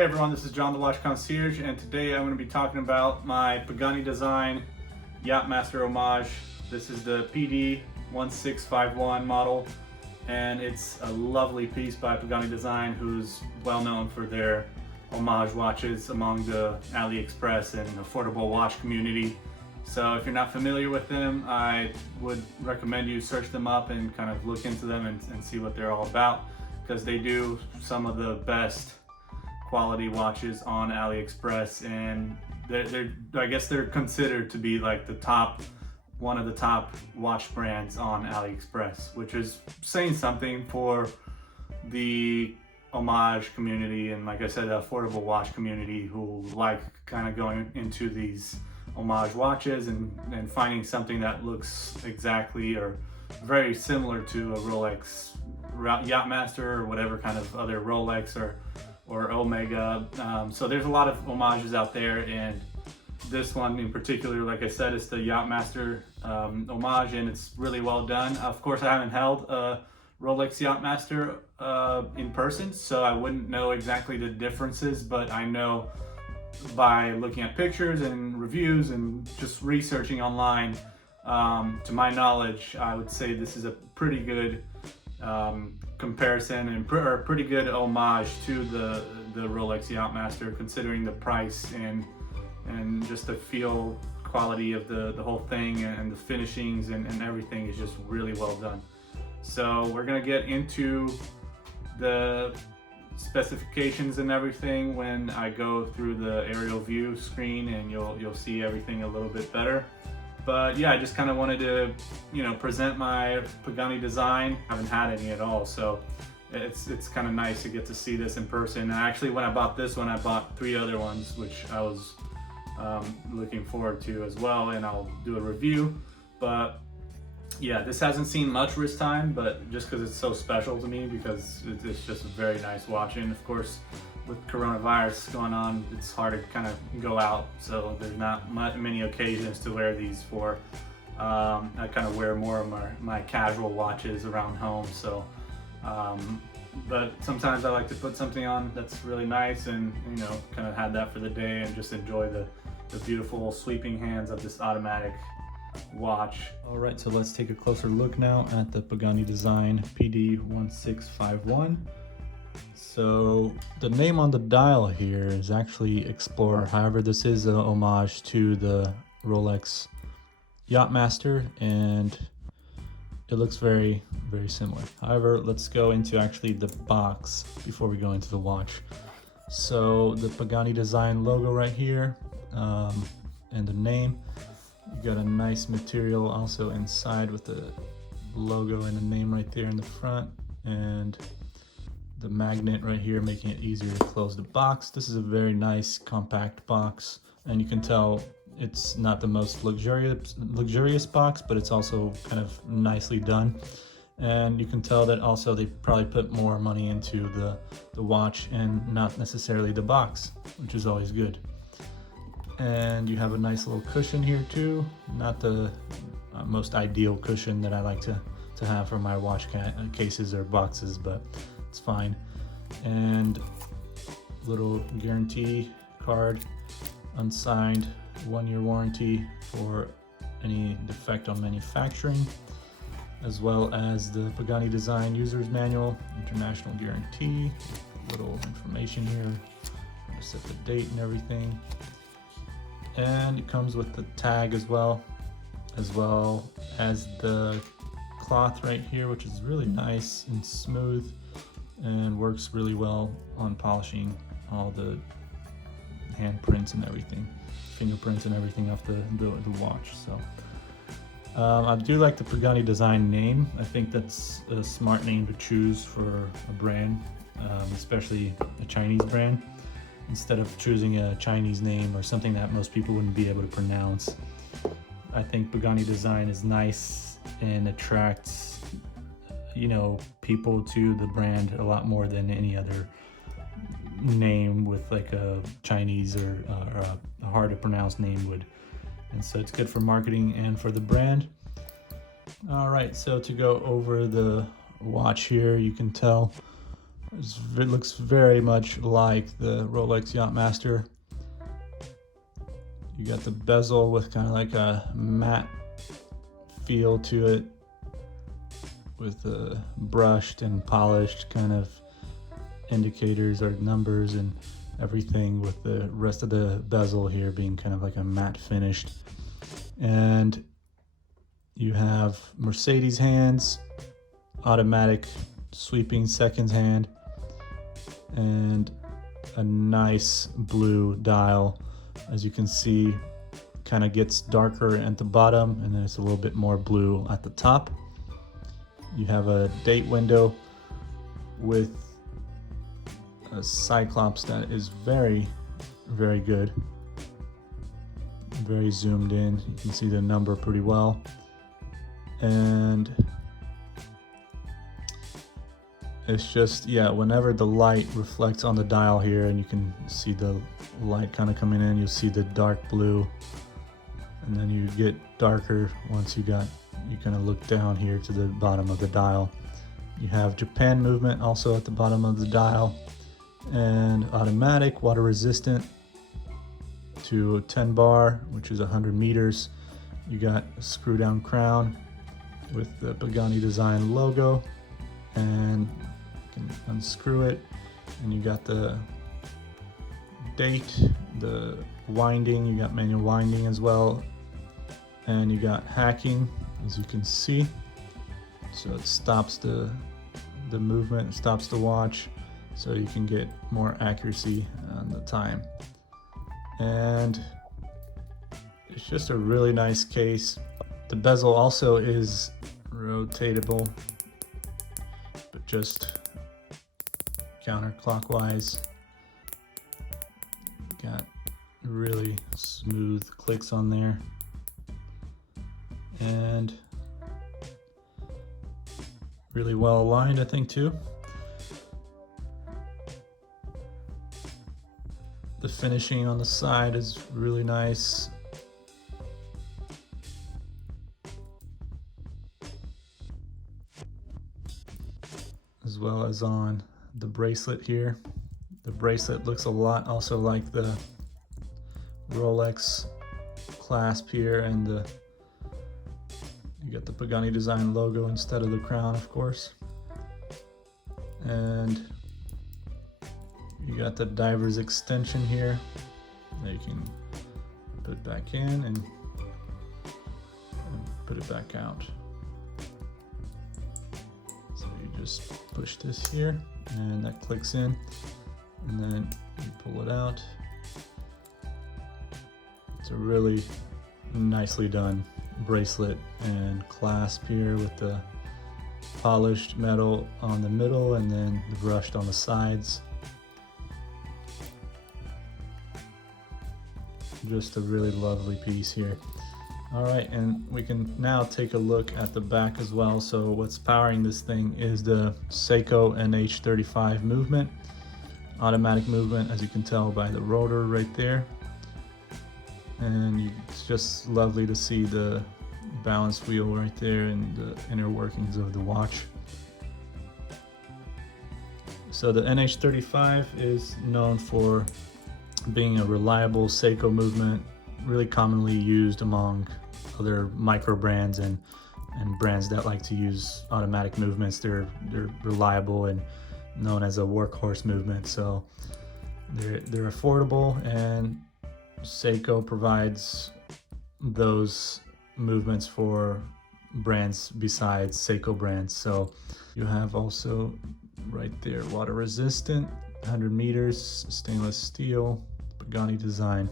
Hey everyone, this is John the Watch Concierge, and today I'm going to be talking about my Pagani Design Yachtmaster Homage. This is the PD 1651 model, and it's a lovely piece by Pagani Design, who's well known for their homage watches among the Aliexpress and affordable watch community. So if you're not familiar with them, I would recommend you search them up and kind of look into them and see what they're all about, because they do some of the best quality watches on AliExpress, and I guess they're considered to be like one of the top watch brands on AliExpress, which is saying something for the homage community and, like I said, the affordable watch community who like kind of going into these homage watches and finding something that looks exactly or very similar to a Rolex Yachmaster or whatever kind of other Rolex or Omega. So there's a lot of homages out there, and this one in particular, like I said, is the Yachtmaster homage, and it's really well done. Of course, I haven't held a Rolex Yachmaster in person, so I wouldn't know exactly the differences, but I know by looking at pictures and reviews and just researching online, to my knowledge, I would say this is a pretty good comparison and pretty good homage to the Rolex Yachmaster, considering the price and just the feel quality of the whole thing, and the finishings and everything is just really well done. So we're gonna get into the specifications and everything when I go through the aerial view screen, and you'll see everything a little bit better. But yeah, I just kind of wanted to, present my Pagani Design. I haven't had any at all, so it's kind of nice to get to see this in person. And actually, when I bought this one, I bought 3 other ones, which I was looking forward to as well, and I'll do a review. But yeah, this hasn't seen much wrist time, but just because it's so special to me, because it's just a very nice watch. And of course, with coronavirus going on, it's hard to kind of go out, so there's not many occasions to wear these for. I kind of wear more of my casual watches around home, so but sometimes I like to put something on that's really nice and kind of have that for the day and just enjoy the beautiful sweeping hands of this automatic watch. All right, so let's take a closer look now at the Pagani Design PD 1651. So the name on the dial here is actually Explorer. However, this is a homage to the Rolex Yachtmaster, and it looks very, very similar. However, let's go into actually the box before we go into the watch. So the Pagani Design logo right here, and the name. You got a nice material also inside with the logo and the name right there in the front, and the magnet right here making it easier to close the box. This is a very nice compact box, and you can tell it's not the most luxurious box, but it's also kind of nicely done. And you can tell that also they probably put more money into the watch and not necessarily the box, which is always good. And you have a nice little cushion here too. Not the most ideal cushion that I like to have for my watch cases or boxes, but it's fine. And little guarantee card, unsigned, 1-year warranty for any defect on manufacturing, as well as the Pagani Design User's Manual, international guarantee, little information here, just set the date and everything. And it comes with the tag as well as the cloth right here, which is really nice and smooth and works really well on polishing all the handprints and everything, fingerprints and everything off the watch. So I do like the Pagani Design name. I think that's a smart name to choose for a brand, especially a Chinese brand, instead of choosing a Chinese name or something that most people wouldn't be able to pronounce. I think Pagani Design is nice and attracts people to the brand a lot more than any other name with like a Chinese or a hard to pronounce name would. And so it's good for marketing and for the brand. All right, so to go over the watch here, you can tell It looks very much like the Rolex Yachtmaster. You got the bezel with kind of like a matte feel to it, with the brushed and polished kind of indicators or numbers and everything, with the rest of the bezel here being kind of like a matte finished. And you have Mercedes hands, automatic sweeping seconds hand, and a nice blue dial. As you can see, kind of gets darker at the bottom and then it's a little bit more blue at the top. You have a date window with a cyclops that is very, very good. Very zoomed in. You can see the number pretty well. And it's just, yeah, whenever the light reflects on the dial here and you can see the light kind of coming in, you'll see the dark blue, and then you get darker once you kind of look down here to the bottom of the dial. You have Japan movement also at the bottom of the dial, and automatic, water resistant to 10 bar, which is 100 meters. You got a screw down crown with the Pagani Design logo, and you can unscrew it, and you got the date, the winding, you got manual winding as well, and you got hacking, as you can see. So it stops the movement, stops the watch, so you can get more accuracy on the time. And it's just a really nice case. The bezel also is rotatable, but just counterclockwise. Got really smooth clicks on there, and really well aligned, I think, too. The finishing on the side is really nice. As well as on the bracelet here. The bracelet looks a lot also like the Rolex clasp here, and you got the Pagani Design logo instead of the crown, of course. And you got the diver's extension here that you can put back in and put it back out. So you just push this here and that clicks in, and then you pull it out. It's a really nicely done bracelet and clasp here with the polished metal on the middle and then the brushed on the sides. Just a really lovely piece here. All right, and we can now take a look at the back as well. So what's powering this thing is the Seiko NH35 movement, automatic movement, as you can tell by the rotor right there. And it's just lovely to see the balance wheel right there and the inner workings of the watch. So the NH35 is known for being a reliable Seiko movement, really commonly used among other micro brands and brands that like to use automatic movements. They're reliable and known as a workhorse movement. So they're affordable, and Seiko provides those movements for brands besides Seiko brands. So you have also right there water resistant, 100 meters, stainless steel, Pagani Design.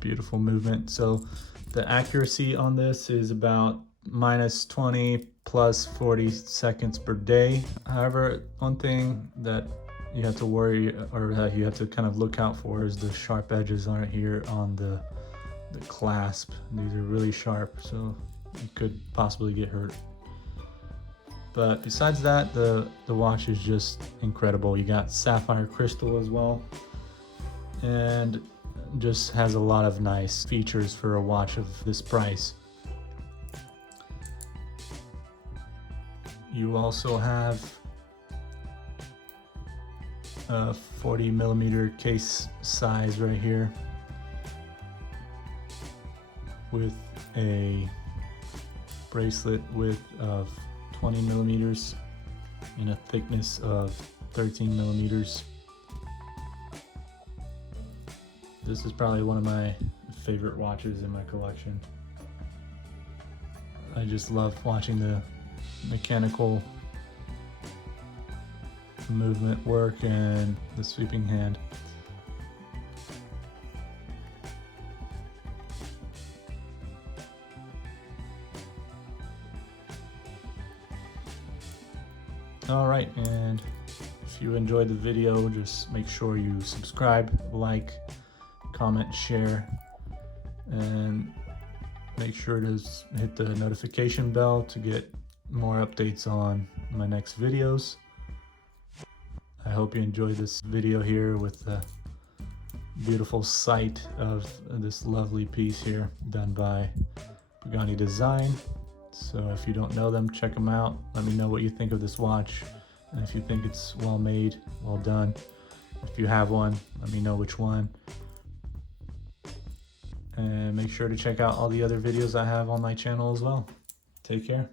Beautiful movement. So the accuracy on this is about -20 plus 40 seconds per day. However, one thing that you have to worry, or that you have to kind of look out for, is the sharp edges on here on the clasp. These are really sharp, so you could possibly get hurt. But besides that, the watch is just incredible. You got sapphire crystal as well, and just has a lot of nice features for a watch of this price. You also have a 40mm case size right here with a bracelet width of 20mm and a thickness of 13mm. This is probably one of my favorite watches in my collection. I just love watching the mechanical movement work and the sweeping hand. Alright, and if you enjoyed the video, just make sure you subscribe, like, comment, share, and make sure to hit the notification bell to get more updates on my next videos. I hope you enjoyed this video here with the beautiful sight of this lovely piece here done by Pagani Design. So if you don't know them, check them out. Let me know what you think of this watch, and if you think it's well made, well done. If you have one, let me know which one. And make sure to check out all the other videos I have on my channel as well. Take care.